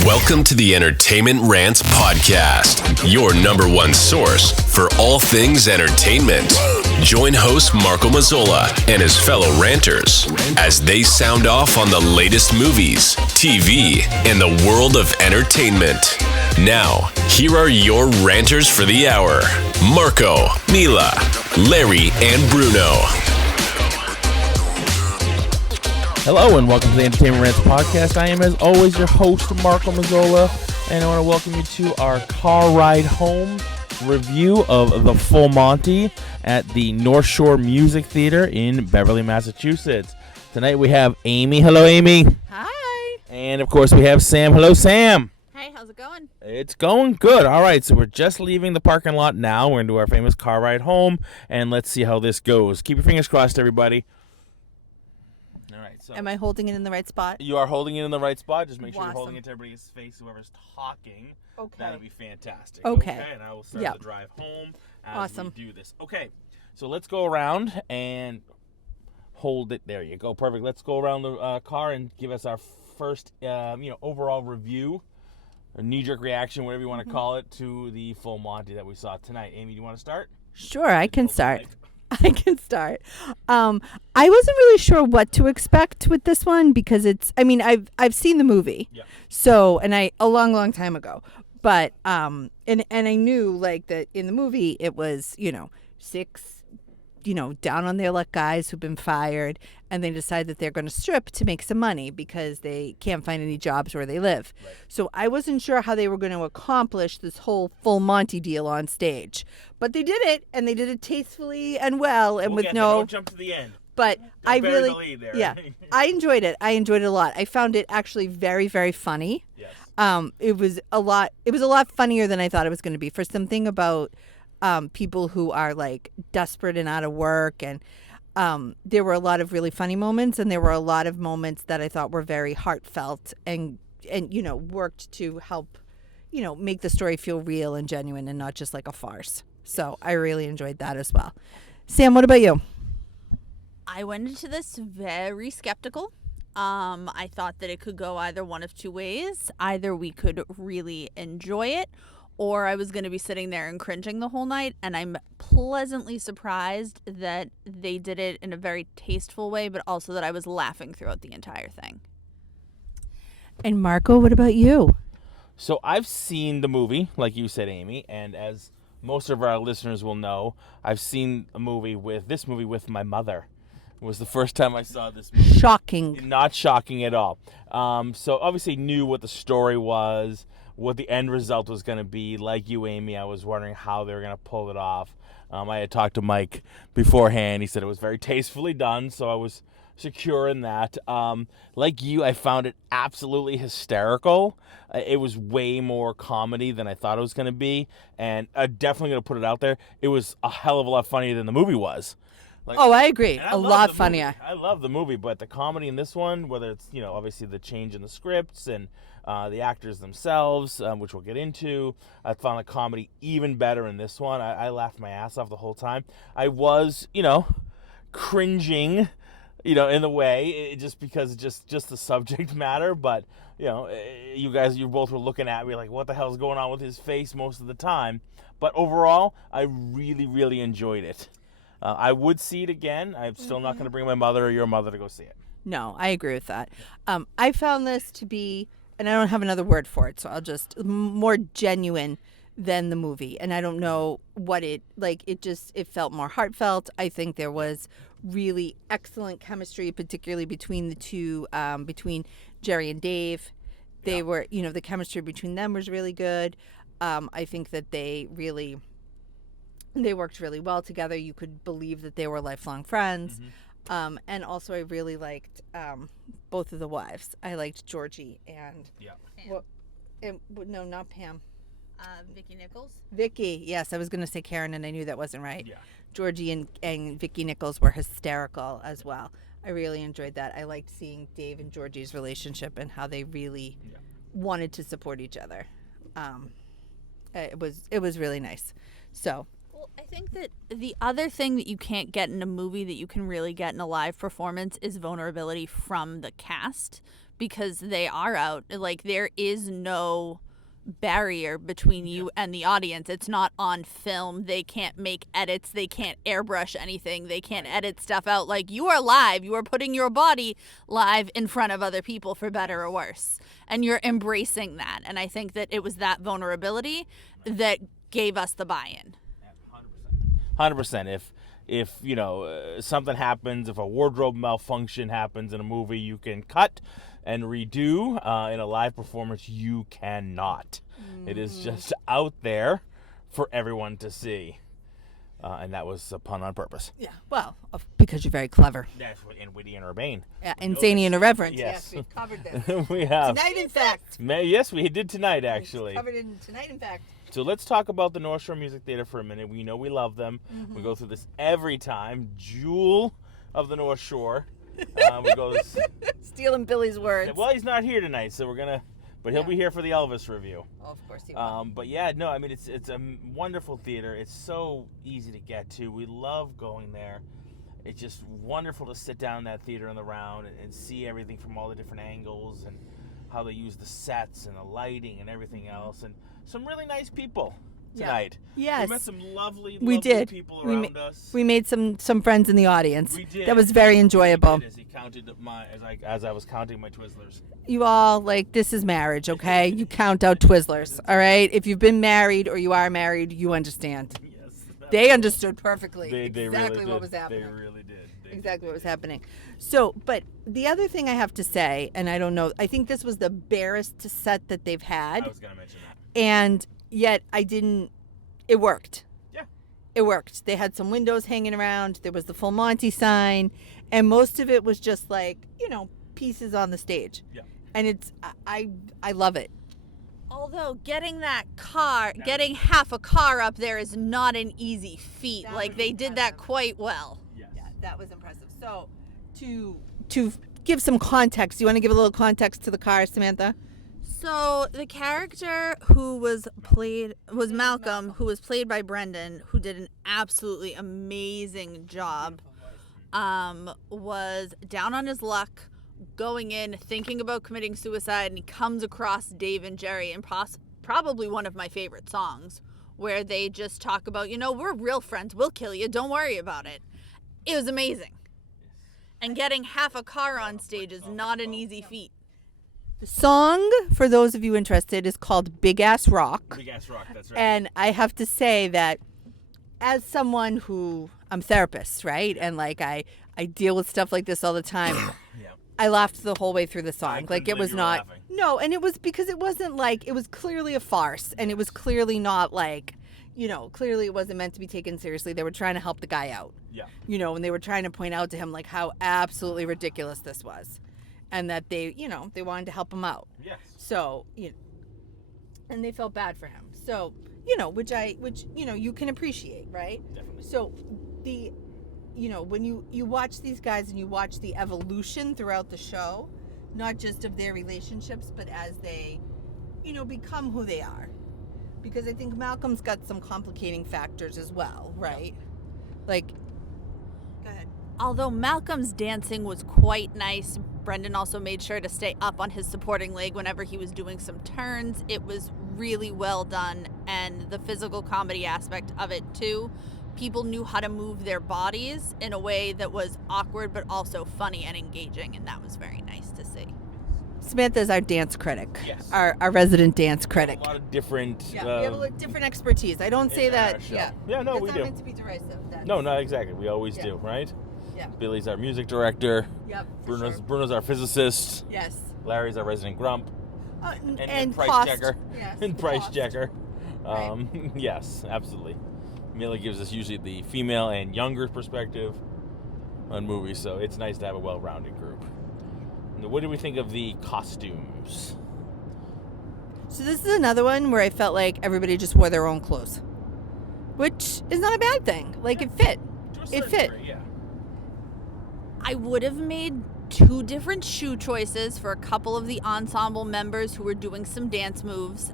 Welcome to the Entertainment Rants Podcast, your number one source for all things entertainment. Join host Marco Mazzola and his fellow ranters as they sound off on the latest movies, TV, and the world of entertainment. Now, here are your ranters for the hour, Marco, Mila, Larry, and Bruno. Hello and welcome to the Entertainment Rants Podcast. I am, as always, your host, Marco Mazzola, and I want to welcome you to our car ride home review of the full Monty at the North Shore Music Theater in Beverly, Massachusetts. Tonight we have Amy. Hello, Amy. Hi. And, of course, we have Sam. Hello, Sam. Hey, how's it going? It's going good. All right, so we're just leaving the parking lot now. We're going to do our famous car ride home, and let's see how this goes. Keep your fingers crossed, everybody. So am I holding it in the right spot? You are holding it in the right spot. Just make sure Awesome. you're holding it to everybody's face, whoever's talking. Okay. That'll be fantastic. Okay. And I will start the drive home as we do this. Okay, so let's go around and hold it. There you go. Perfect. Let's go around the car and give us our first, overall review, or knee-jerk reaction, whatever you want to call it, to the full Monty that we saw tonight. Amy, do you want to start? Sure, I can start. I can start. I wasn't really sure what to expect with this one because I've seen the movie. Yeah. So, and a long time ago. But and I knew like that in the movie it was, six down on their luck guys who've been fired, and they decide that they're going to strip to make some money because they can't find any jobs where they live. Right. So I wasn't sure how they were going to accomplish this whole full Monty deal on stage. But they did it, and they did it tastefully and well, and don't jump to the end. But I enjoyed it. I enjoyed it a lot. I found it actually very, very funny. Yes. It was a lot funnier than I thought it was going to be. For something about people who are like desperate and out of work, and there were a lot of really funny moments, and there were a lot of moments that I thought were very heartfelt and worked to help make the story feel real and genuine and not just like a farce. So I really enjoyed that as well. Sam, what about you? I went into this very skeptical. I thought that it could go either one of two ways. Either we could really enjoy it, or I was going to be sitting there and cringing the whole night. And I'm pleasantly surprised that they did it in a very tasteful way, but also that I was laughing throughout the entire thing. And Marco, what about you? So I've seen the movie, like you said, Amy, and as most of our listeners will know, I've seen this movie with my mother. It was the first time I saw this movie. Shocking. Not shocking at all. So obviously knew what the story was, what the end result was going to be. Like you, Amy, I was wondering how they were going to pull it off. I had talked to Mike beforehand. He said it was very tastefully done, so I was secure in that. Like you, I found it absolutely hysterical. It was way more comedy than I thought it was going to be, and I'm definitely going to put it out there. It was a hell of a lot funnier than the movie was. I agree. A lot funnier. I love the movie, but the comedy in this one, whether it's obviously the change in the scripts and the actors themselves, which we'll get into, I found the comedy even better in this one. I laughed my ass off the whole time. I was cringing, in the way, just because just the subject matter, but you both were looking at me like, what the hell's going on with his face most of the time. But overall, I really, really enjoyed it. I would see it again. I'm still not going to bring my mother or your mother to go see it. No, I agree with that. I found this to be, and I don't have another word for it, so I'll just, more genuine than the movie. And I don't know what it felt more heartfelt. I think there was really excellent chemistry, particularly between the two, between Jerry and Dave. They were, the chemistry between them was really good. I think that they worked really well together. You could believe that they were lifelong friends. Mm-hmm. And also I really liked both of the wives. I liked Georgie and not Pam. Vicki Nichols. Vicki, yes. I was going to say Karen, and I knew that wasn't right. Yeah. Georgie and Vicki Nichols were hysterical as well. I really enjoyed that. I liked seeing Dave and Georgie's relationship and how they really wanted to support each other. It was really nice. So. Well, I think that the other thing that you can't get in a movie that you can really get in a live performance is vulnerability from the cast, because they are out. Like, there is no barrier between you and the audience. It's not on film. They can't make edits. They can't airbrush anything. They can't edit stuff out. Like, you are live. You are putting your body live in front of other people, for better or worse. And you're embracing that. And I think that it was that vulnerability that gave us the buy-in. 100%. If you know, something happens, if a wardrobe malfunction happens in a movie, you can cut and redo. In a live performance, you cannot. It is just out there for everyone to see. And that was a pun on purpose. Yeah. Well, because you're very clever. That's and witty and urbane. Yeah, and zany and irreverent. Yes. We've covered this. We have. Tonight, in fact. Yes, we did tonight, actually. Covered in Tonight, in fact. So let's talk about the North Shore Music Theater for a minute. We know we love them. We go through this every time. Jewel of the North Shore. We go Stealing Billy's words. Well, he's not here tonight, so we're gonna. But he'll be here for the Elvis review. Oh, of course he will. But yeah, no, I mean it's a wonderful theater. It's so easy to get to. We love going there. It's just wonderful to sit down in that theater in the round and see everything from all the different angles and how they use the sets and the lighting and everything else, and some really nice people tonight. Yes. We met some lovely did. people around us. We made some friends in the audience. We did. That was very enjoyable. As he counted as I was counting my Twizzlers. You all, like, this is marriage, okay? You count out Twizzlers, all right? If you've been married or you are married, you understand. Yes. They understood perfectly They exactly really what did. was happening. They really did. Exactly what was happening. So, but the other thing I have to say, and I don't know, I think this was the barest set that they've had. I was going to mention that. And yet it worked. Yeah. It worked. They had some windows hanging around. There was the full Monty sign. And most of it was just like, you know, pieces on the stage. Yeah. And I love it. Although getting getting half a car up there is not an easy feat. Like, they did that quite well. Yes. Yeah, that was impressive. So, to give some context, you want to give a little context to the car, Samantha? So the character who was Malcolm, who was played by Brendan, who did an absolutely amazing job, was down on his luck, going in, thinking about committing suicide, and he comes across Dave and Jerry, and probably one of my favorite songs, where they just talk about, you know, we're real friends, we'll kill you, don't worry about it. It was amazing. And getting half a car on stage is not an easy feat. The song, for those of you interested, is called Big Ass Rock. Big Ass Rock, that's right. And I have to say that as someone who, I'm a therapist, right? And like I deal with stuff like this all the time. Yeah. I laughed the whole way through the song. Like, it believe was you were not, laughing. no, and it was because it wasn't like, it was clearly a farce, and it was clearly not like, you know, clearly it wasn't meant to be taken seriously. They were trying to help the guy out. Yeah. You know, and they were trying to point out to him like how absolutely ridiculous this was. And that they, you know, they wanted to help him out. Yes. So, you know, and they felt bad for him. So, you know, which you know, you can appreciate, right? Definitely. So you know, when you watch these guys and you watch the evolution throughout the show, not just of their relationships, but as they, you know, become who they are. Because I think Malcolm's got some complicating factors as well, right? Like, go ahead. Although Malcolm's dancing was quite nice, Brendan also made sure to stay up on his supporting leg whenever he was doing some turns. It was really well done, and the physical comedy aspect of it too. People knew how to move their bodies in a way that was awkward but also funny and engaging, and that was very nice to see. Samantha's our dance critic. Yes. Our resident dance critic. A lot of different. Yeah, we have a different expertise. I don't say in our that. show. Yeah. Yeah, no, That's we not do. meant to be derisive. That's, No, not exactly. We always Yeah. do, right? Yeah. Billy's our music director. Yep. for Bruno's sure. our physicist. Yes. Larry's our resident grump. And price cost. checker. Yes. And price cost. checker. Right. Yes, absolutely. Mila gives us usually the female and younger perspective on movies, so it's nice to have a well-rounded group. Now, what do we think of the costumes? So this is another one where I felt like everybody just wore their own clothes, which is not a bad thing. Like, it fit. To a It certain fit. degree, yeah. I would have made 2 different shoe choices for a couple of the ensemble members who were doing some dance moves.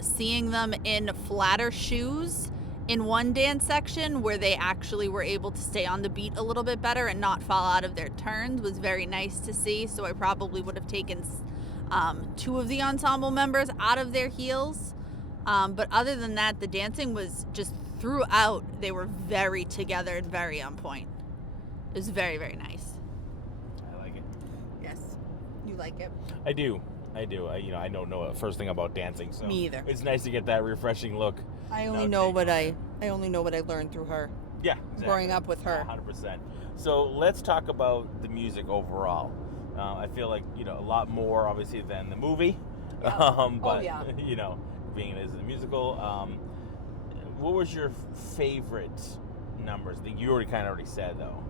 Seeing them in flatter shoes in one dance section where they actually were able to stay on the beat a little bit better and not fall out of their turns was very nice to see. So I probably would have taken 2 of the ensemble members out of their heels. But other than that, the dancing was just throughout. They were very together and very on point. It was very, very nice. I like it. Yes. You like it? I do. I don't know the first thing about dancing, so Me either. it's nice to get that refreshing look. I only know what I learned through her. Yeah, exactly. Growing up with her. 100%. So let's talk about the music overall. I feel like, a lot more obviously than the movie. Yeah. But, yeah. Being it is a musical, what was your favorite numbers? You already said, though.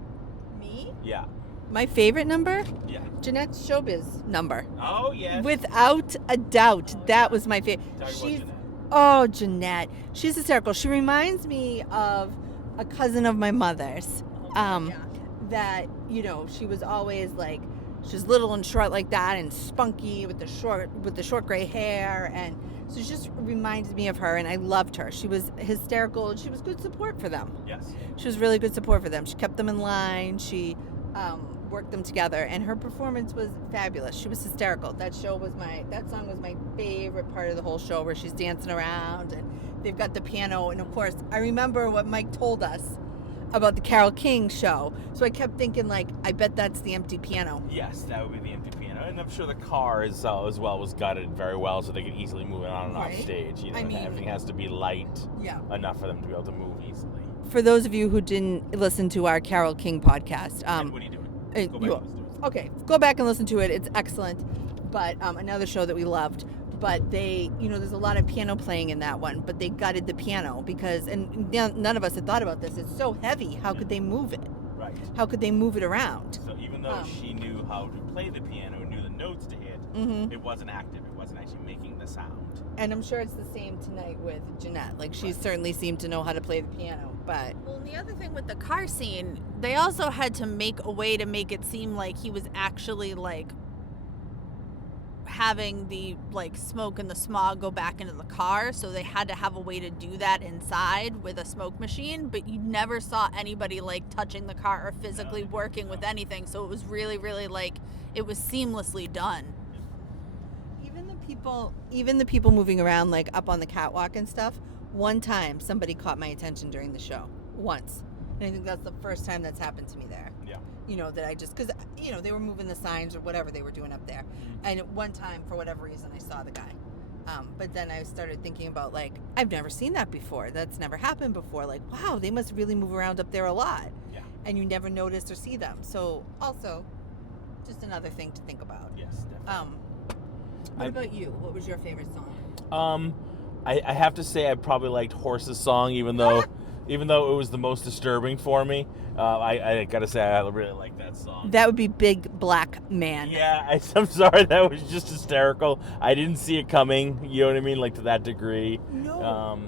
Me? Yeah. My favorite number? Yeah. Jeanette's showbiz number. Oh, yes. Without a doubt, that was my favorite. Talk about Jeanette. Oh, Jeanette. She's hysterical. She reminds me of a cousin of my mother's. That, she was always like, she's little and short like that and spunky with the short gray hair, and so she just reminds me of her, and I loved her. She was hysterical, and she was good support for them. Yes. She was really good support for them. She kept them in line. She worked them together, and her performance was fabulous. She was hysterical. That song was my favorite part of the whole show, where she's dancing around and they've got the piano. And of course, I remember what Mike told us about the Carole King show. So I kept thinking, like, I bet that's the empty piano. Yes, that would be the empty piano. And I'm sure the car as well was gutted very well, so they could easily move it on and off stage. Everything has to be light enough for them to be able to move easily. For those of you who didn't listen to our Carole King podcast, what are you doing? Go back and listen to it. It's excellent. But another show that we loved. But they, there's a lot of piano playing in that one. But they gutted the piano because, and none of us had thought about this. It's so heavy. How could they move it? Right. How could they move it around? So even though she knew how to play the piano and knew the notes to hit, it wasn't active. It wasn't actually making the sound. And I'm sure it's the same tonight with Jeanette. Like, she certainly seemed to know how to play the piano. But well, and the other thing with the car scene, they also had to make a way to make it seem like he was actually like having the smoke and the smog go back into the car, so they had to have a way to do that inside with a smoke machine, but you never saw anybody touching the car or physically working with anything, so it was really, really it was seamlessly done. Even the people moving around up on the catwalk and stuff, one time somebody caught my attention during the show. Once. And I think that's the first time that's happened to me there. Yeah. That I just, because, they were moving the signs or whatever they were doing up there. And at one time, for whatever reason, I saw the guy. But then I started thinking about, I've never seen that before. That's never happened before. Wow, they must really move around up there a lot. Yeah. And you never notice or see them. So, also, just another thing to think about. Yes, definitely. What about you? What was your favorite song? I have to say I probably liked Horse's song, even though it was the most disturbing for me. I gotta say I really like that song. That would be Big Black Man. Yeah, I'm sorry, that was just hysterical. I didn't see it coming. You know what I mean, to that degree. No.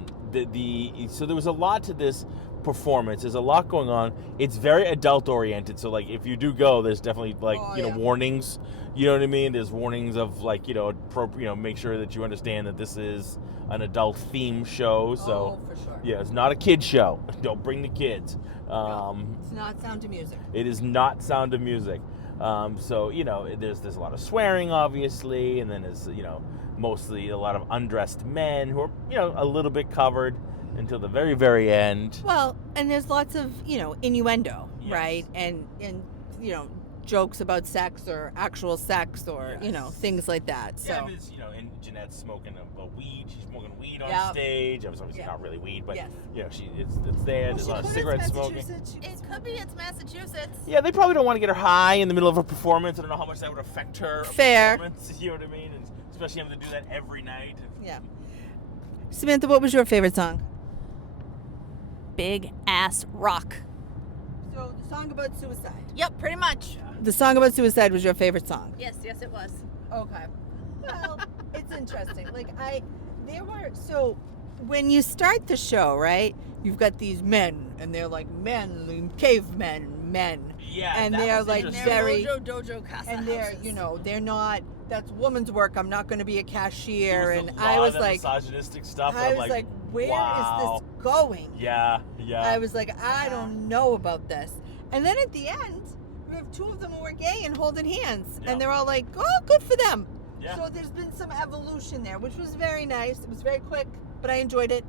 So there was a lot to this performance. There's a lot going on. It's very adult oriented. So if you do go, there's definitely warnings. You know what I mean? There's warnings of make sure that you understand that this is an adult theme show. So for sure. Yeah, it's not a kid show. Don't bring the kids. It's not Sound of Music. It is not Sound of Music. So there's a lot of swearing, obviously, and then there's mostly a lot of undressed men who are a little bit covered until the very, very end. Well, and there's lots of innuendo, Yes. right? And jokes about sex or actual sex or Yes. things like that. So yeah, and it's, and Jeanette's smoking a weed. She's smoking weed on stage. It was obviously not really weed, but it's there. There's a lot of cigarette smoking. It could be it's Massachusetts. Yeah, they probably don't want to get her high in the middle of a performance. I don't know how much that would affect her performance. You know what I mean? And especially having to do that every night. Yeah. Samantha, what was your favorite song? Big Ass Rock. So the song about suicide. Yep, pretty much. The song about suicide was your favorite song. Yes, it was. Okay. Well, it's interesting. So when you start the show, right, you've got these men, and they're men, cavemen, men. Yeah, and that they're was very dojo casa and they're houses. They're not. That's woman's work. I'm not going to be a cashier. There was and a lot I was of that misogynistic stuff. I was where is this going. Yeah. I was like, I don't know about this. And then at the end, we have two of them who are gay and holding hands. Yeah. And they're all like, oh, good for them. Yeah. So there's been some evolution there, which was very nice. It was very quick, but I enjoyed it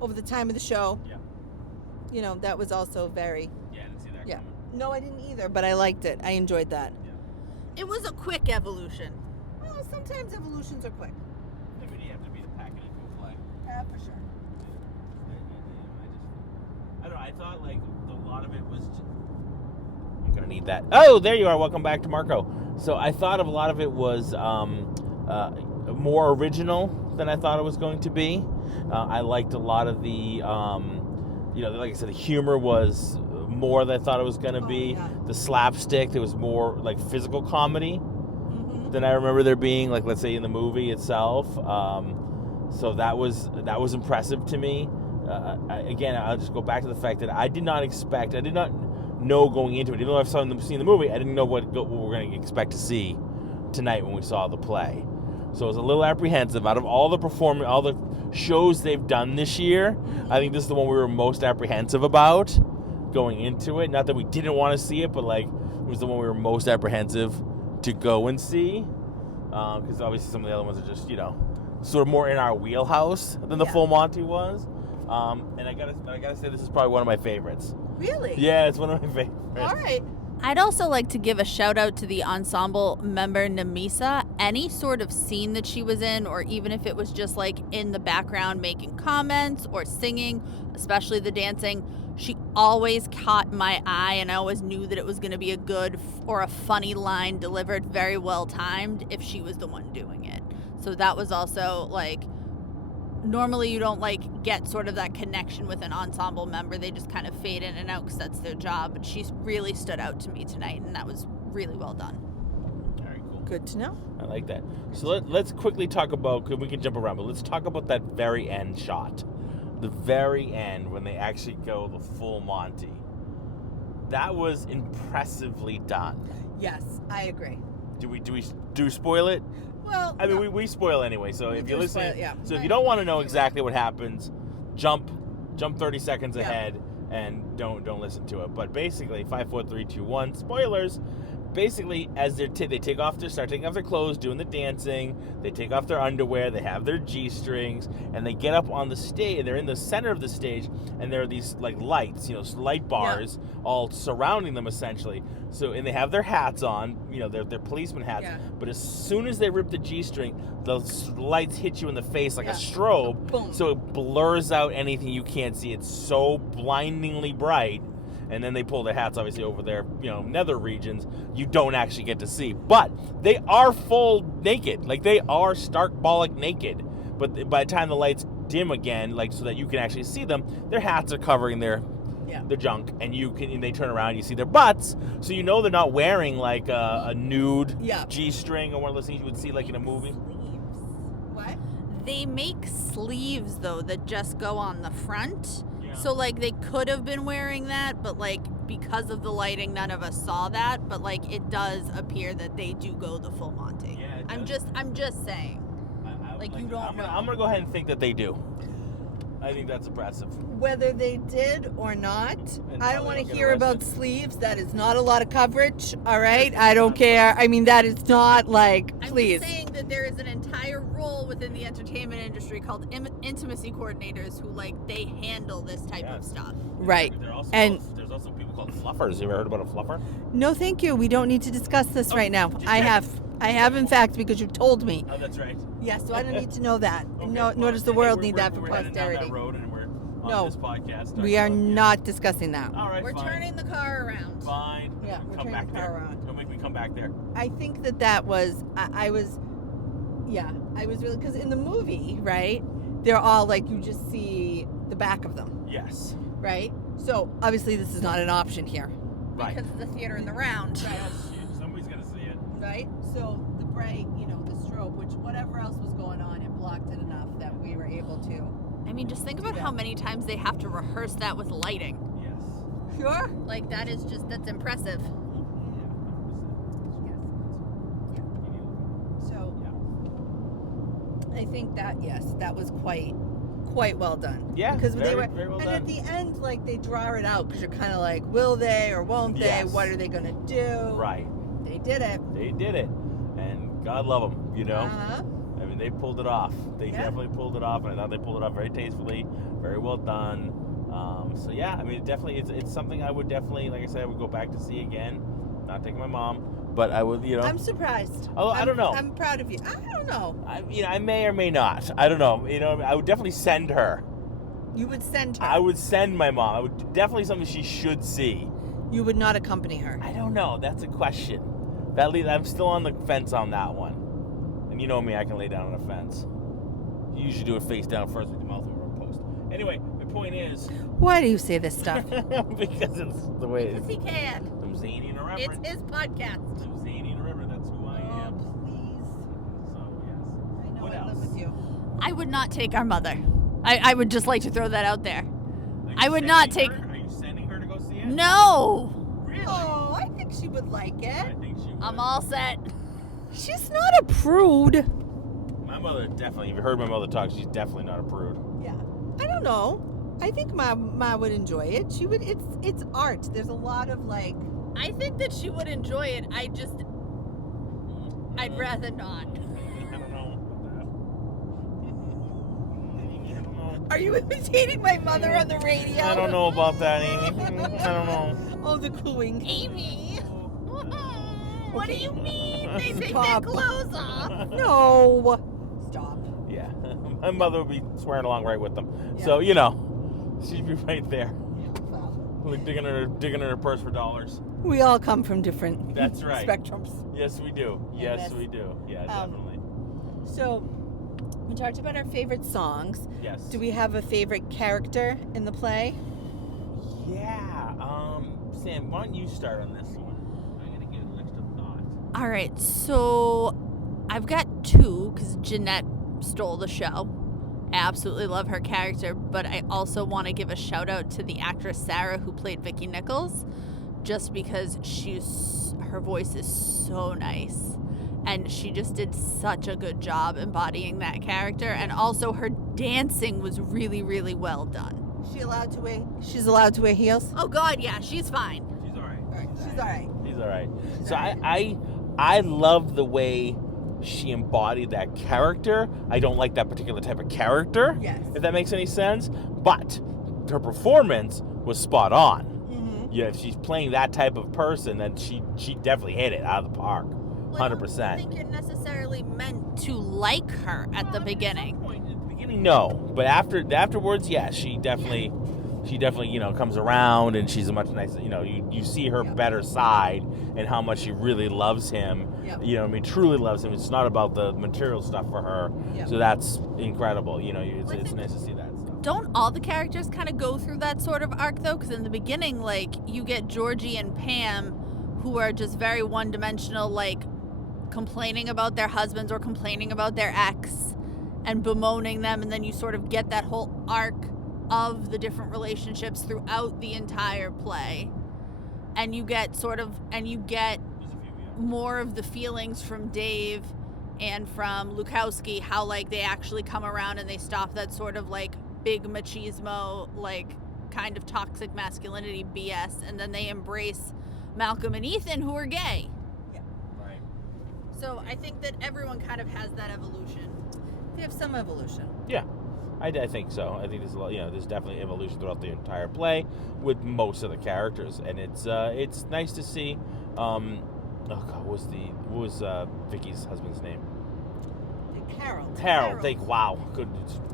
over the time of the show. Yeah. You know, that was also very... Yeah, I didn't see that Yeah. coming. No, I didn't either, but I liked it. I enjoyed that. Yeah. It was a quick evolution. Well, sometimes evolutions are quick. I mean, you have to be the packet into a flag. For sure. I don't know. I thought like a lot of it was. I'm gonna need that. Oh, there you are. Welcome back to Marco. So I thought of a lot of it was more original than I thought it was going to be. I liked a lot of the, like I said, the humor was more than I thought it was going to be. Yeah. The slapstick, there was more like physical comedy Mm-hmm. than I remember there being, like let's say in the movie itself. So that was impressive to me. Again, I'll just go back to the fact that I did not know going into it, even though I've seen the movie, I didn't know what we're going to expect to see tonight when we saw the play. So I was a little apprehensive. Out of all the shows they've done this year, I think this is the one we were most apprehensive about going into it. Not that we didn't want to see it, but like it was the one we were most apprehensive to go and see. Because obviously some of the other ones are just, sort of more in our wheelhouse than the full Monty was. And I gotta say this is probably one of my favorites. Really? Yeah, it's one of my favorites. All right. I'd also like to give a shout out to the ensemble member Namisa. Any sort of scene that she was in, or even if it was just like in the background making comments or singing, especially the dancing, she always caught my eye, and I always knew that it was going to be a good or a funny line delivered, very well timed, if she was the one doing it. So that was also like, normally you don't like get sort of that connection with an ensemble member. They just kind of fade in and out because that's their job. But she really stood out to me tonight, and that was really well done. Very cool. Good to know. I like that. So let's quickly talk about, because we can jump around, but let's talk about that very end shot. The very end when they actually go the full Monty. That was impressively done. Yes, I agree. Do we spoil it? Well, I mean, we spoil anyway. So if you're do spoil listening, it, yeah. so if you don't want to know exactly what happens, jump 30 seconds Yeah. ahead and don't listen to it. But basically, 5, 4, 3, 2, 1. Spoilers. Basically, as they start taking off their clothes, doing the dancing, they take off their underwear, they have their G-strings, and they get up on the stage. They're in the center of the stage, and there are these like lights, light bars all surrounding them essentially. So, and they have their hats on, their policeman hats. Yeah. But as soon as they rip the G-string, the lights hit you in the face like a Yeah. strobe, Boom. so it blurs out anything you can't see. It's so blindingly bright. And then they pull their hats, obviously, over their, nether regions. You don't actually get to see. But they are full naked. Like, they are stark bollock naked. But by the time the lights dim again, like, so that you can actually see them, their hats are covering their junk. And they turn around, you see their butts. So you know they're not wearing, like, a nude G-string or one of those things you would see, like, in a movie. Sleeves. What? They make sleeves, though, that just go on the front. Yeah. So, like, they could have been wearing that, but, like, because of the lighting, none of us saw that. But, like, it does appear that they do go the full Monty. Yeah, it I'm does. just saying. Like, you don't know. I'm going to go ahead and think that they do. I think that's impressive. Whether they did or not, And I how don't they want to don't get hear about arrested. sleeves. That is not a lot of coverage, all right? I don't care. I mean, that is not like, please. I'm just saying that there is an entire role within the entertainment industry called intimacy coordinators who, like, they handle this type of stuff. Right. There's And also people called fluffers. You ever heard about a fluffer? no, thank you. We don't need to discuss this right now. did I you? have, in fact, because you told me. Oh, that's right. Yes, so I don't need to know that. Okay, Nor well, does the hey, world we're- need that for we're heading down posterity. that road and we're on No, this podcast. We are not discussing that. All right, We're fine. turning the car around. Fine. Yeah, we're come turning back the there. car around. Don't make me come back there. I think that was, I was really, because in the movie, right, they're all like, you just see the back of them, Yes. right? So obviously this is not an option here, Right. Because of the theater in the round. Yes, somebody's gonna see it. right? So the bright, the strobe, which whatever else was going on, it blocked it enough that we were able to. I mean, just think about Yeah. how many times they have to rehearse that with lighting. Yes. Sure. Like, that's impressive. So I think that, yes, that was quite quite well done. Yeah, because very, they were, very well and done. at the end, like they draw it out because you're kind of like, will they or won't they? Yes. What are they gonna do? Right. They did it. They did it, and God love them. You know. Uh-huh. I mean, they pulled it off. They Yeah. definitely pulled it off, and I thought they pulled it off very tastefully, very well done. So yeah, I mean, it definitely, it's something I would definitely, like I said, I would go back to see again. Not taking my mom, but I would, you know. I'm surprised. I don't know. I'm proud of you. I don't know. I may or may not. I don't know. You know, I would definitely send her. You would send her. I would send my mom. I would definitely something she should see. You would not accompany her. I don't know. That's a question. I'm still on the fence on that one. And you know me, I can lay down on a fence. You usually do it face down first with your mouth over a post. Anyway, the point is, Why do you say this stuff? because it's the way it Because is. he can. I'm zany and irreverent. It's his podcast. I'm zany and irreverent. That's who I am. Please. So yes. I know What I live else? with you. I would not take our mother. I would just like to throw that out there. Are you I would not sending take- her? Are you sending her to go see it? No! Really? Oh, I think she would like I it. think she would. I'm all set. She's not a prude. My mother definitely. If you heard my mother talk, she's definitely not a prude. Yeah. I don't know. I think Ma would enjoy it. She would. It's art. There's a lot of like. I think that she would enjoy it. I'd rather not. I don't know. I don't know. Are you imitating my mother on the radio? I don't know about that, Amy. I don't know. Oh, the cooing. Amy! What do you mean? They take Stop. their clothes off. No. Stop. Yeah, my mother would be swearing along right with them. Yeah. So you know, she'd be right there, Well, like digging in her purse for dollars. we all come from different That's right. spectrums. Yes, we do. Yes, Yes. we do. Yeah, definitely. So, we talked about our favorite songs. Yes. Do we have a favorite character in the play? Yeah. Sam, why don't you start on this one? I'm gonna give it an extra thought. All right, so I've got two because Jeanette stole the show. I absolutely love her character, but I also want to give a shout out to the actress Sarah who played Vicky Nichols, just because her voice is so nice, and she just did such a good job embodying that character, and also her dancing was really, really well done. She's allowed to wear heels. Oh God, yeah, she's fine. She's all right. She's all right. He's all right. So I love the way she embodied that character. I don't like that particular type of character. Yes. If that makes any sense. But her performance was spot on. Mm-hmm. Yeah, if she's playing that type of person, then she definitely hit it out of the park. Well, I don't 100%. think you're necessarily meant to like her at the beginning. At the beginning, no. But afterwards, yeah, she definitely comes around, and she's a much nicer, you see her Yep. better side and how much she really loves him. Yep. Truly loves him. It's not about the material stuff for her. Yep. So that's incredible. It's think- nice to see that stuff. Don't all the characters kind of go through that sort of arc though? Because in the beginning, like, you get Georgie and Pam, who are just very one-dimensional, like complaining about their husbands or complaining about their ex and bemoaning them, and then you sort of get that whole arc of the different relationships throughout the entire play, and you get more of the feelings from Dave and from Lukowski, how like they actually come around and they stop that sort of like big machismo, like kind of toxic masculinity BS, and then they embrace Malcolm and Ethan, who are gay. Right. So I think that everyone kind of has that evolution. They have some evolution. Yeah. I think so. I think there's a lot. There's definitely evolution throughout the entire play with most of the characters, and it's nice to see. Oh God, what was Vicky's husband's name? Harold. Wow, good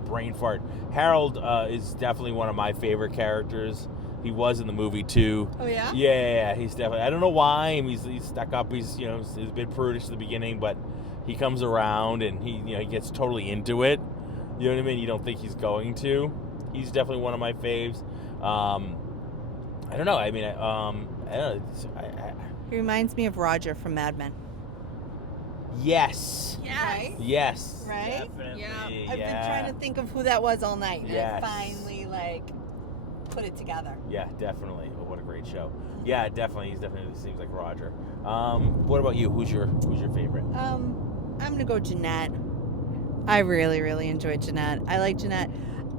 brain fart. Harold is definitely one of my favorite characters. He was in the movie too. Oh yeah. Yeah, he's definitely. I don't know why. He's stuck up. He's he's a bit prudish at the beginning, but he comes around and he gets totally into it. You know what I mean? You don't think he's going to. He's definitely one of my faves. I don't know. I mean, I don't know. He reminds me of Roger from Mad Men. Yes. Right? Yes. Right? Definitely. Yeah. I've been trying to think of who that was all night, and Yes. I finally put it together. Yeah, definitely. Oh, what a great show. Yeah, definitely. He definitely seems like Roger. What about you? Who's your favorite? I'm gonna go Jeanette. I really, really enjoyed Jeanette. I like Jeanette.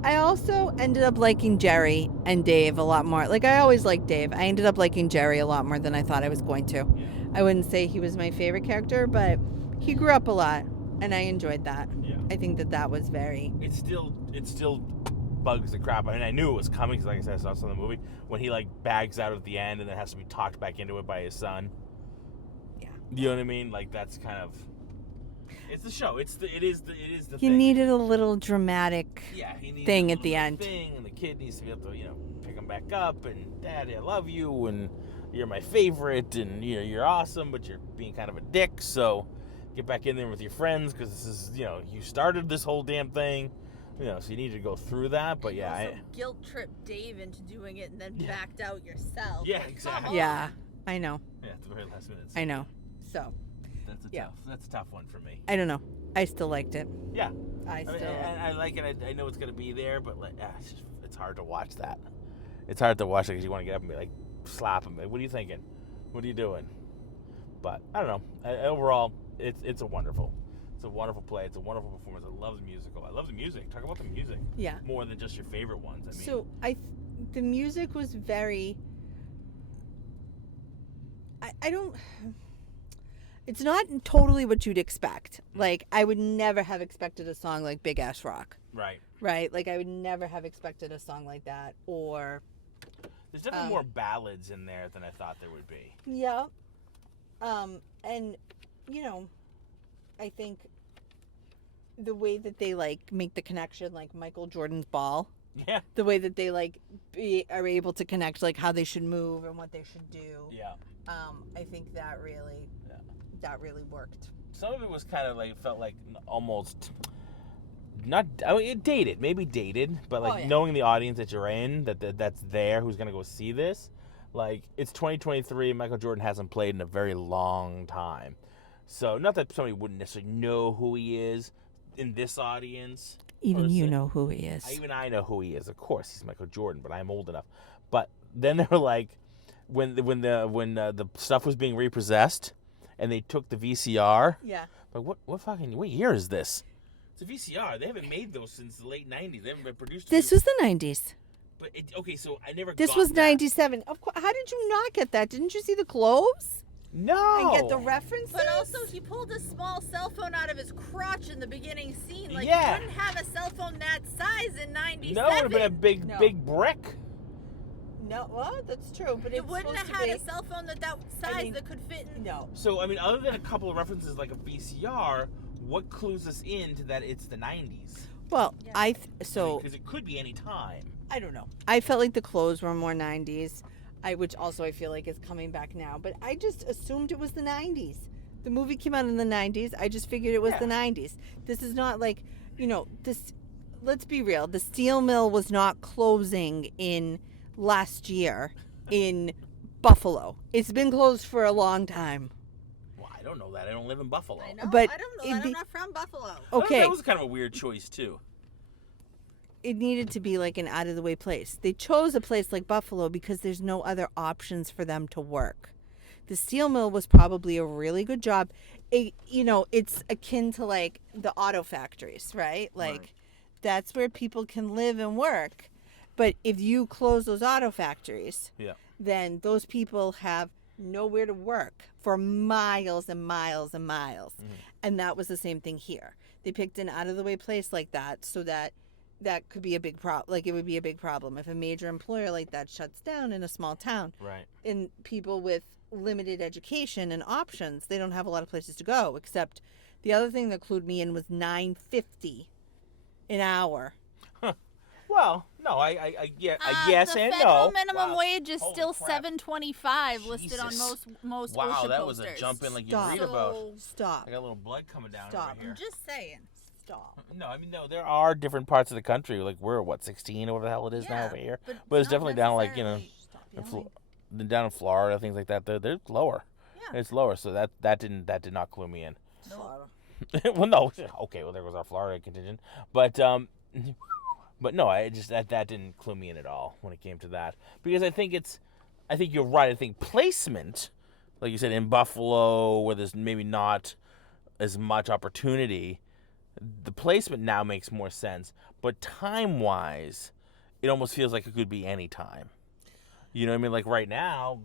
I also ended up liking Jerry and Dave a lot more. Like, I always liked Dave. I ended up liking Jerry a lot more than I thought I was going to. Yeah. I wouldn't say he was my favorite character, but he grew up a lot, and I enjoyed that. Yeah. I think that was very... It still bugs the crap. I mean, I knew it was coming because, like I said, I saw some of the movie when he like bags out at the end and then has to be talked back into it by his son. Yeah. You know what I mean? Like that's kind of. It's the show. It is the He thing. needed a little dramatic he needs thing a at the little end. thing, and the kid needs to be able to pick him back up and Daddy, I love you and you're my favorite and you're awesome, but you're being kind of a dick. So get back in there with your friends because this is you started this whole damn thing. So you need to go through that, but You yeah, also guilt tripped Dave into doing it and then backed out yourself. Yeah, Like, exactly. come on. Yeah, I know. yeah, at the very last minute. I know. So, That's a tough one for me. I don't know. I still liked it. Yeah, I still... I like it. I know it's gonna be there, but it's hard to watch that. It's hard to watch it because you want to get up and be like, slap him. Like, what are you thinking? What are you doing? But I don't know. Overall, it's a wonderful play. It's a wonderful performance. I love the musical. I love the music. Talk about the music. Yeah. More than just your favorite ones. I mean, So the music was very... I don't... It's not totally what you'd expect. Like, I would never have expected a song like Big Ass Rock. right. Right? Like, I would never have expected a song like that. Or... There's definitely more ballads in there than I thought there would be. Yeah. And, I think the way that they, like, make the connection, like Michael Jordan's ball, Yeah. the way that they, like, are able to connect, like, how they should move and what they should do. Yeah. I think that really worked. Some of it was kind of like, felt like almost not, I mean, it dated, maybe dated, but like knowing the audience that you're in, that's there, who's gonna go see this, like it's 2023. Michael Jordan hasn't played in a very long time, so not that somebody wouldn't necessarily know who he is in this audience. Even you know who he is. Even I know who he is. Of course, he's Michael Jordan, but I'm old enough. But then they were like, when the stuff was being repossessed, and they took the VCR. Yeah. Like what year is this? It's a VCR. They haven't made those since the late '90s. They haven't been produced. This was the 90s. But okay, so I never. This got was that. 97. Of course. How did you not get that? Didn't you see the clothes? No. And get the references? But also, he pulled a small cell phone out of his crotch in the beginning scene. Like, Yeah. you wouldn't have a cell phone that size in 97. No, it would have been a big No. big brick. No, well, that's true. But You it's wouldn't supposed have to had be... a cell phone that size that could fit in. No. So I mean, other than a couple of references like a VCR, what clues us into that it's the '90s? Well, Yeah. Because it could be any time. I don't know. I felt like the clothes were more 90s, which also I feel like is coming back now. But I just assumed it was the 90s. The movie came out in the 90s. I just figured it was the 90s. This is not like, this. Let's be real. The steel mill was not closing in last year in Buffalo. It's been closed for a long time. Well, I don't know that. I don't live in Buffalo. I know. But I don't know it'd that. be- I'm not from Buffalo. Okay. That was kind of a weird choice too. It needed to be like an out of the way place. They chose a place like Buffalo because there's no other options for them to work. The steel mill was probably a really good job. It's akin to like the auto factories, right? Like that's where people can live and work. But if you close those auto factories, then those people have nowhere to work for miles and miles and miles. Mm-hmm. And that was the same thing here. They picked an out of the way place like that so that could be a big problem. Like it would be a big problem if a major employer like that shuts down in a small town. Right. And people with limited education and options, they don't have a lot of places to go. Except the other thing that clued me in was $9.50 an hour. Well, no, I guess the and federal no. minimum Wow. wage is Holy still crap. $7.25 listed on Jesus. most Wow, OSHA that was a posters. jump in like you Stop. read about. Stop. I got a little blood coming down Stop. over here. I'm just saying. Stop. No, I mean, no, there are different parts of the country. Like, we're, 16 or whatever the hell it is now Yeah, over here. but But it's not definitely down, like, necessarily. Stop in yelling. down in Florida, things like that. They're lower. Yeah. It's lower, so that did not clue me in. Florida. Well, no, okay, well, there goes our Florida contingent. But no, I just, that didn't clue me in at all when it came to that. Because I think you're right. I think placement, like you said, in Buffalo, where there's maybe not as much opportunity, The placement now makes more sense, but time-wise, it almost feels like it could be any time. You know what I mean? Like right now,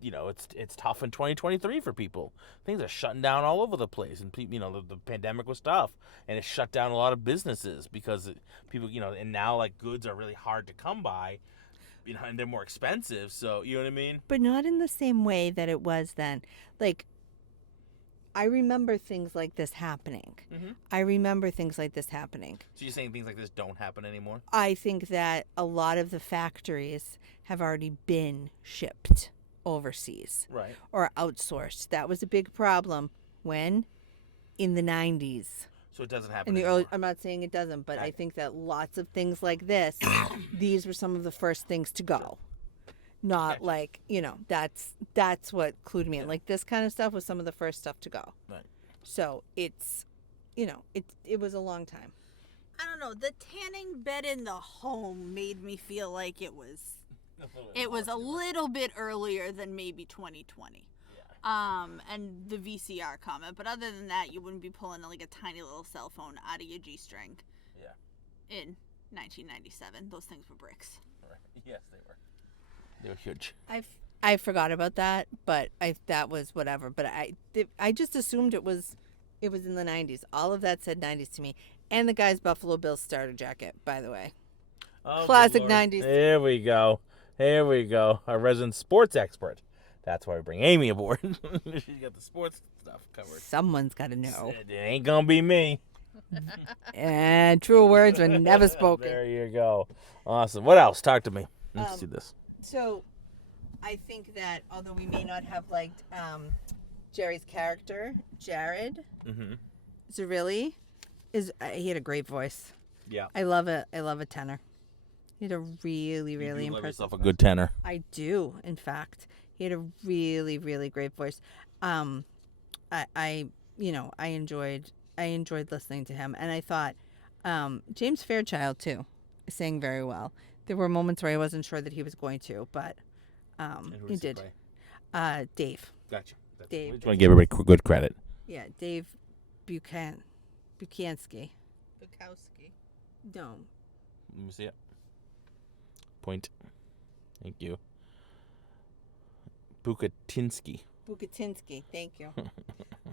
it's tough in 2023 for people. Things are shutting down all over the place, and the pandemic was tough, and it shut down a lot of businesses because people, and now like goods are really hard to come by, and they're more expensive. So you know what I mean? But not in the same way that it was then. Like, I remember things like this happening. Mm-hmm. I remember things like this happening. So you're saying things like this don't happen anymore? I think that a lot of the factories have already been shipped overseas, Right. or outsourced. That was a big problem when in the 90s. So it doesn't happen In the anymore. I'm not saying it doesn't, but Okay. I think that lots of things like this, these were some of the first things to go. Not Okay. like, that's what clued me in. Like this kind of stuff was some of the first stuff to go. Right. So it's, it was a long time. I don't know. The tanning bed in the home made me feel like it was a little bit earlier than maybe 2020. And the VCR comment, but other than that, you wouldn't be pulling like a tiny little cell phone out of your G-string. Yeah. In 1997, those things were bricks. Right. Yes, they were. They were huge. I forgot about that, but that was whatever. But I just assumed it was in the 90s. All of that said 90s to me. And the guy's Buffalo Bills starter jacket, by the way. Oh, Classic good Lord. 90s. Here we go. Our resident sports expert. That's why we bring Amy aboard. She's got the sports stuff covered. Someone's got to know. It ain't gonna be me. And true words were never spoken. There you go. Awesome. What else? Talk to me. Let's do this. So, I think that although we may not have liked Jerry's character, Jared Zerilli, he had a great voice. Yeah. I love it. I love a tenor. He had a really, really you love impressive. yourself a good tenor. I do, in fact. He had a really, really great voice. I enjoyed listening to him, and I thought James Fairchild too sang very well. There were moments where I wasn't sure that he was going to, but he did. Dave. Gotcha. Dave. I just want to give everybody good credit. Yeah, Dave Buchansky. Bukowski. No. Let me see it. Point. Thank you. Bukatinsky. Thank you.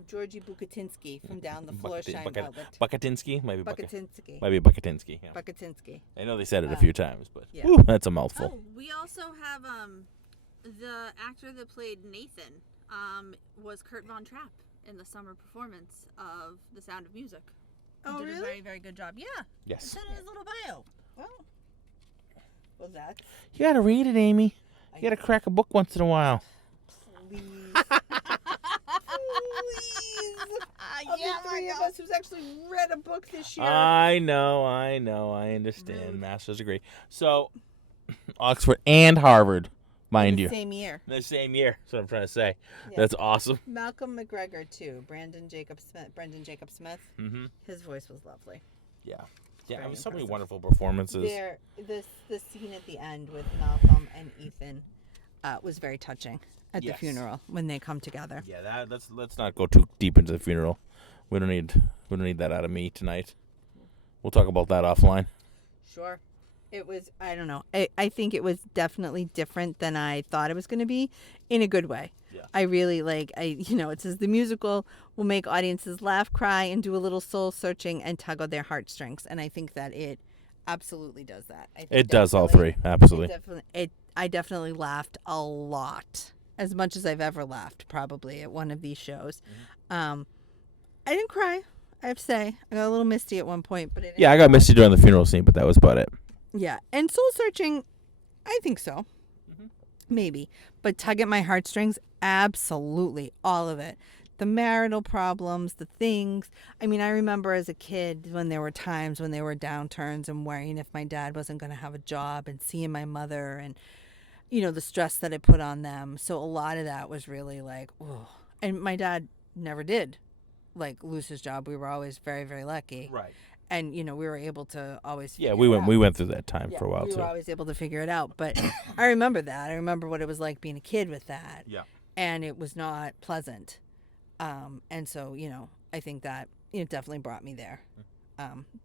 Georgie Bukatinsky from down the Florsheim outlet. Bukatinsky? Maybe Bukatinsky. Maybe Bukatinsky. Yeah. Bukatinsky. I know they said it a few times, but yeah. whew, that's a mouthful. Oh, we also have the actor that played Nathan was Kurt Von Trapp in the summer performance of The Sound of Music. Oh, He did really? a very, very good job. Yeah. Yes. It said in his little bio. Oh. Well, that's You gotta read it, Amy. You gotta crack a book once in a while. please. Of the three of us who's actually read a book this year. I know. I understand. Rude. Master's degree. So, Oxford and Harvard, mind you. Same year. The same year. That's what I'm trying to say. Yeah. That's awesome. Malcolm McGregor too. Brendan Jacob Smith. Mm-hmm. His voice was lovely. Yeah. Yeah, Very it was so many impressive. wonderful performances. The scene at the end with Malcolm and Ethan was very touching at the Yes. funeral when they come together. Yeah, let's not go too deep into the funeral. We don't need that out of me tonight. We'll talk about that offline. Sure. It was, I don't know. I think it was definitely different than I thought it was going to be in a good way. Yeah. I really it says the musical will make audiences laugh, cry, and do a little soul searching and tug on their heartstrings. And I think that it absolutely does that. I think It does all definitely- three, absolutely. I definitely laughed a lot, as much as I've ever laughed probably at one of these shows. I didn't cry, I have to say. I got a little misty at one point, but Yeah, I got misty during the funeral scene, but that was about it. Yeah, and soul searching, I think so. Maybe. But tug at my heartstrings, absolutely. All of it. The marital problems, the things. I mean, I remember as a kid when there were times when there were downturns and worrying if my dad wasn't going to have a job and seeing my mother and, the stress that it put on them. So a lot of that was really like, oh. And my dad never did, lose his job. We were always very, very lucky. Right. And, we were able to always Yeah, figure we it went out. we went through that time Yeah, for a while we too. were always able to figure it out. But I remember that. I remember what it was like being a kid with that. Yeah. And it was not pleasant. And so, I think that it definitely brought me there.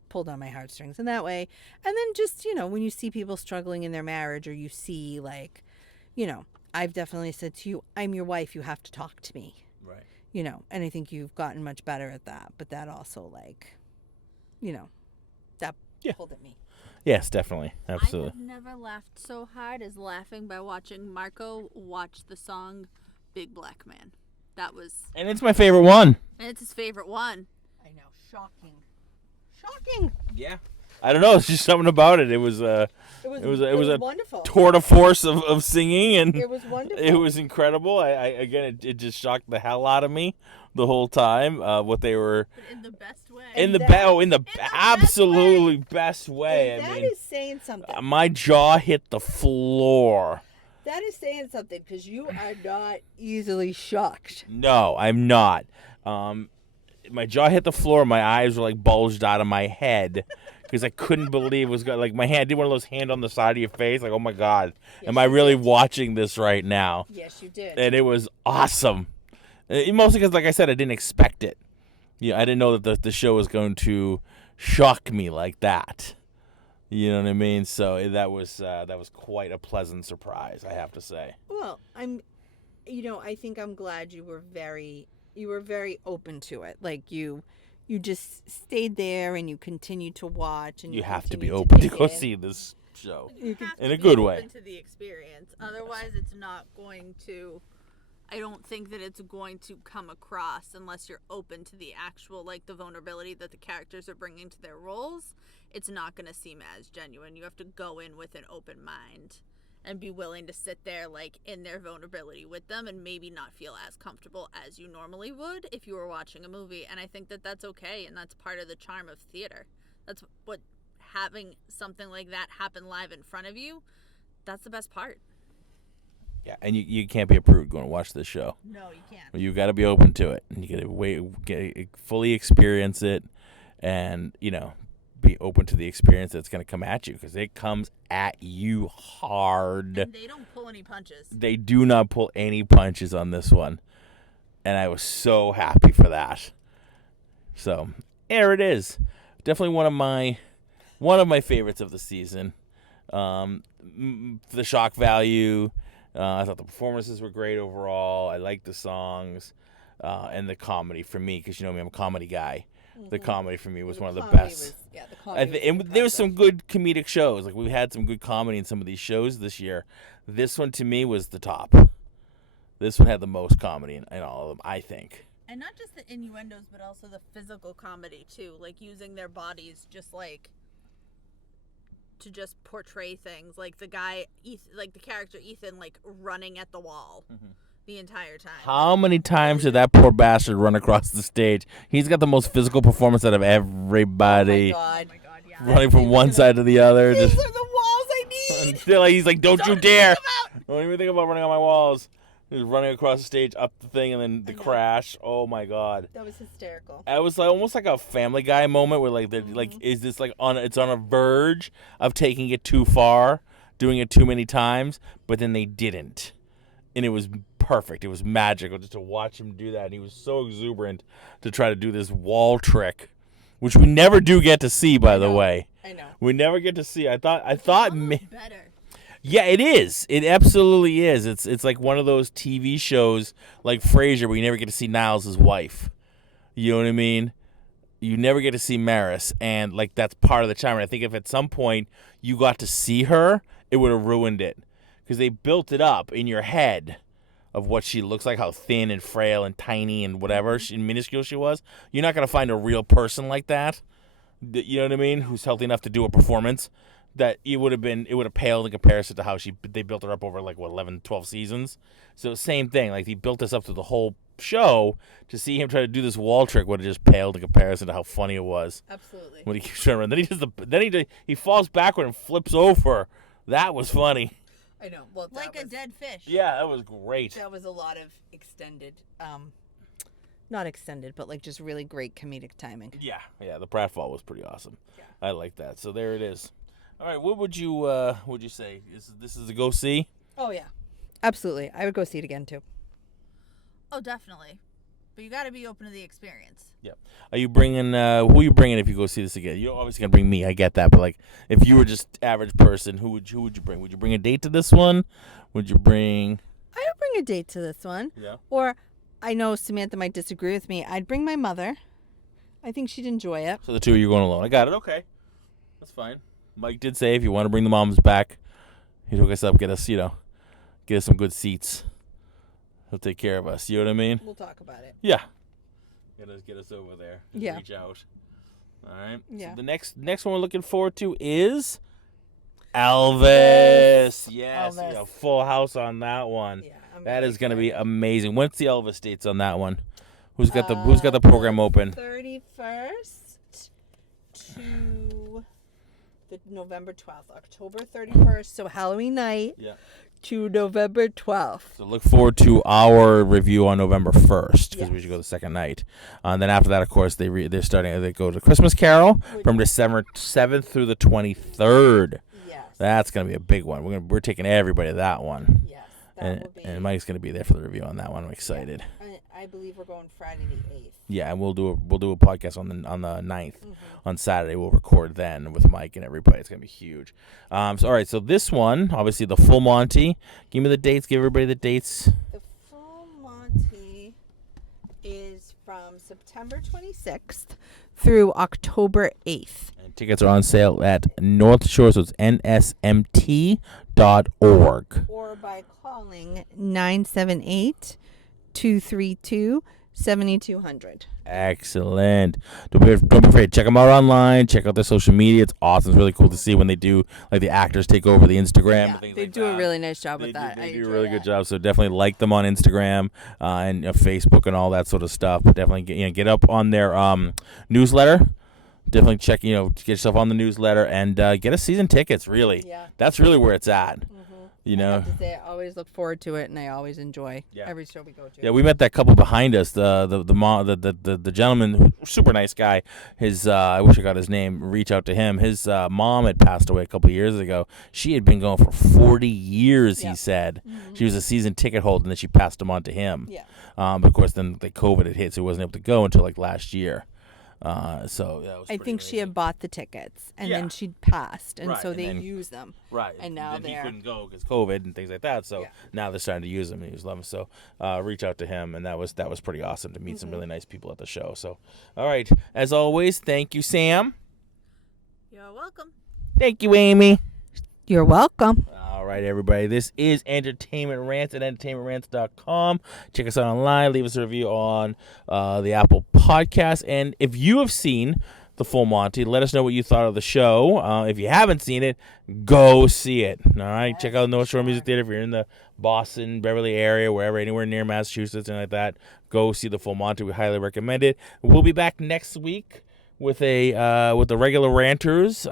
pulled on my heartstrings in that way. And then just, when you see people struggling in their marriage, or you see, like, I've definitely said to you, I'm your wife, you have to talk to me. Right. And I think you've gotten much better at that. But that also, like, that pulled at me. Yes, definitely. Absolutely. I have never laughed so hard as laughing by watching Marco watch the song Big Black Man. That was... And it's my favorite one. And it's his favorite one. I know. Shocking. Yeah. I don't know. It's just something about it. It was a wonderful tour de force of singing, and it was wonderful. It was incredible. It just shocked the hell out of me the whole time. What they were in the best way. In the absolutely best way. And I that mean, is saying something. My jaw hit the floor. That is saying something, because you are not easily shocked. No, I'm not. My jaw hit the floor. My eyes were like bulged out of my head because I couldn't believe it was going. Like, my hand, I did one of those hand on the side of your face. Like, oh my God, am I really watching this right now? Yes, you did. And it was awesome. Mostly because, like I said, I didn't expect it. Yeah, I didn't know that the show was going to shock me like that. You know what I mean? So that was quite a pleasant surprise, I have to say. Well, I think I'm glad you were very open to it. Like, you just stayed there and you continued to watch, and you have to be open to go see this show in a good way. Open to the experience. Otherwise, it's not going to. I don't think that it's going to come across unless you're open to the actual, like, the vulnerability that the characters are bringing to their roles. It's not going to seem as genuine. You have to go in with an open mind and be willing to sit there, like, in their vulnerability with them, and maybe not feel as comfortable as you normally would if you were watching a movie. And I think that that's okay, and that's part of the charm of theater. That's what having something like that happen live in front of you, that's the best part. Yeah, and you can't be a prude going to watch this show. No, you can't. You got to be open to it, and you got to fully experience it, and be open to the experience that's going to come at you, because it comes at you hard. And they don't pull any punches. They do not pull any punches on this one, and I was so happy for that. So there it is. Definitely one of my favorites of the season. The shock value. I thought the performances were great overall. I liked the songs, and the comedy for me, because I'm a comedy guy. The comedy for me was one of the best. There was some good comedic shows. Like, we had some good comedy in some of these shows this year. This one, to me, was the top. This one had the most comedy in all of them, I think. And not just the innuendos, but also the physical comedy, too. Like, using their bodies just, like, to just portray things. Like, the character Ethan, like, running at the wall. Mm-hmm. The entire time. How many times did that poor bastard run across the stage? He's got the most physical performance out of everybody. Oh my God, yeah. Running from one side to the other. These are the walls I need. Still, he's like, don't you dare. Don't even think about running on my walls. He's running across the stage, up the thing, and then the crash. Oh my God. That was hysterical. It was like almost like a Family Guy moment where is this like it's on a verge of taking it too far, doing it too many times, but then they didn't. And it was perfect. It was magical just to watch him do that. And he was so exuberant to try to do this wall trick, which we never do get to see, by the way. I know. We never get to see. I thought better. Yeah, it is. It absolutely is. It's like one of those TV shows like Frasier where you never get to see Niles' wife. You know what I mean? You never get to see Maris, and like that's part of the charm. And I think if at some point you got to see her, it would have ruined it. Because they built it up in your head of what she looks like, how thin and frail and tiny and whatever, minuscule she was. You're not going to find a real person like that, you know what I mean, who's healthy enough to do a performance that it would have paled in comparison to how they built her up over, 11, 12 seasons. So same thing. Like, he built this up to the whole show. To see him try to do this wall trick would have just paled in comparison to how funny it was. Absolutely. When he keeps trying to run. Then he falls backward and flips over. That was funny. I know. Well, a dead fish. Yeah, that was great. That was a lot of extended, not extended, but like just really great comedic timing. Yeah, the pratfall was pretty awesome. Yeah. I like that. So there it is. All right, what would you say? This is a go see? Oh yeah, absolutely. I would go see it again too. Oh, definitely. But you got to be open to the experience. Yep. Are you bringing? Who are you bringing if you go see this again? You're obviously gonna bring me. I get that, but like, if you were just average person, who would you bring? Would you bring a date to this one? Would you bring? I would bring a date to this one. Yeah. Or, I know Samantha might disagree with me. I'd bring my mother. I think she'd enjoy it. So the two of you are going alone. I got it. Okay, that's fine. Mike did say if you want to bring the moms back, he'd hook us up, get us some good seats. He'll take care of us. You know what I mean? We'll talk about it. Yeah. Get us over there. Just Yeah. reach out. All right. Yeah. So the next one we're looking forward to is Elvis. Yes. Elvis. Yeah, full house on that one. Yeah, That is going to be amazing. When's the Elvis dates on that one? Who's got the program open? 31st to the November 12th. October 31st, so Halloween night. Yeah. To November 12th. So look forward to our review on November 1st because we Yes. should go the second night. And then after that, of course, they go to Christmas Carol from December 7th through the 23rd. Yes. That's gonna be a big one. We're taking everybody to that one. Yes. And Mike's gonna be there for the review on that one. I'm excited. I believe we're going Friday the 8th. Yeah, and we'll do a podcast on the 9th. On Saturday. We'll record then with Mike and everybody. It's gonna be huge. All right. So this one, obviously, the full Monty. Give me the dates. Give everybody the dates. The full Monty is from September 26th through October 8th. And tickets are on sale at North Shore, so it's nsmt.org. Or by calling 978-232-7200. Excellent. Don't be afraid. Check them out online. Check out their social media. It's awesome. It's really cool to see when they do, like, the actors take over the Instagram and things they like do that. a really nice job with that. They do a really good job. So definitely like them on Instagram and Facebook and all that sort of stuff. But definitely get up on their newsletter. Definitely check, get yourself on the newsletter and get us season tickets. Really, that's really where it's at. I have to say, I always look forward to it, and I always enjoy every show we go to. Yeah, we met that couple behind us. The gentleman, super nice guy. His I wish I got his name. Reach out to him. His mom had passed away a couple of years ago. She had been going for 40 years. He said she was a season ticket holder, and then she passed them on to him. Yeah. But of course, then the COVID had hit, so he wasn't able to go until like last year. So that was I think amazing. she had bought the tickets, and then she'd passed, and so they used them. Right. And now he couldn't go because COVID and things like that. So now they're starting to use them, and he was loving. So reach out to him, and that was pretty awesome to meet some really nice people at the show. So, all right, as always, thank you, Sam. You're welcome. Thank you, Amy. You're welcome. All right, everybody. This is Entertainment Rants at entertainmentrants.com. Check us out online. Leave us a review on the Apple Podcast. And if you have seen the full Monty, let us know what you thought of the show. If you haven't seen it, go see it. All right. Check out North Shore Music Theater if you're in the Boston, Beverly area, wherever, anywhere near Massachusetts and like that. Go see the full Monty. We highly recommend it. We'll be back next week with the regular ranters.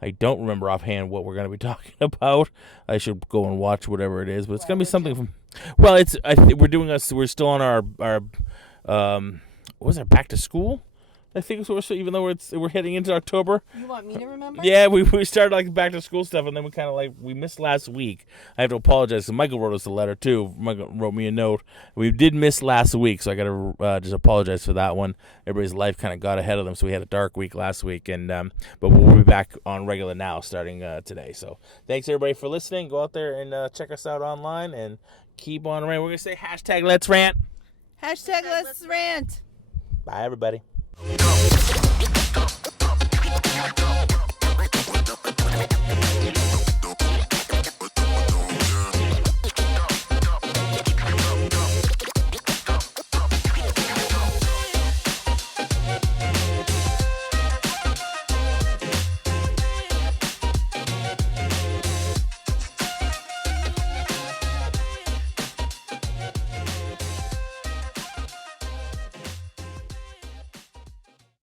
I don't remember offhand what we're going to be talking about. I should go and watch whatever it is, but it's going to be something from. Well, we're still on our what was it, back to school? I think it's so, even though we're heading into October. You want me to remember? Yeah, we started like back to school stuff, and then we kind of we missed last week. I have to apologize. So Michael wrote us a letter too. Michael wrote me a note. We did miss last week, so I got to just apologize for that one. Everybody's life kind of got ahead of them, so we had a dark week last week, and but we'll be back on regular now starting today. So thanks everybody for listening. Go out there and check us out online and keep on ranting. We're gonna say hashtag Let's Rant. Hashtag Let's Rant. Bye everybody. Go.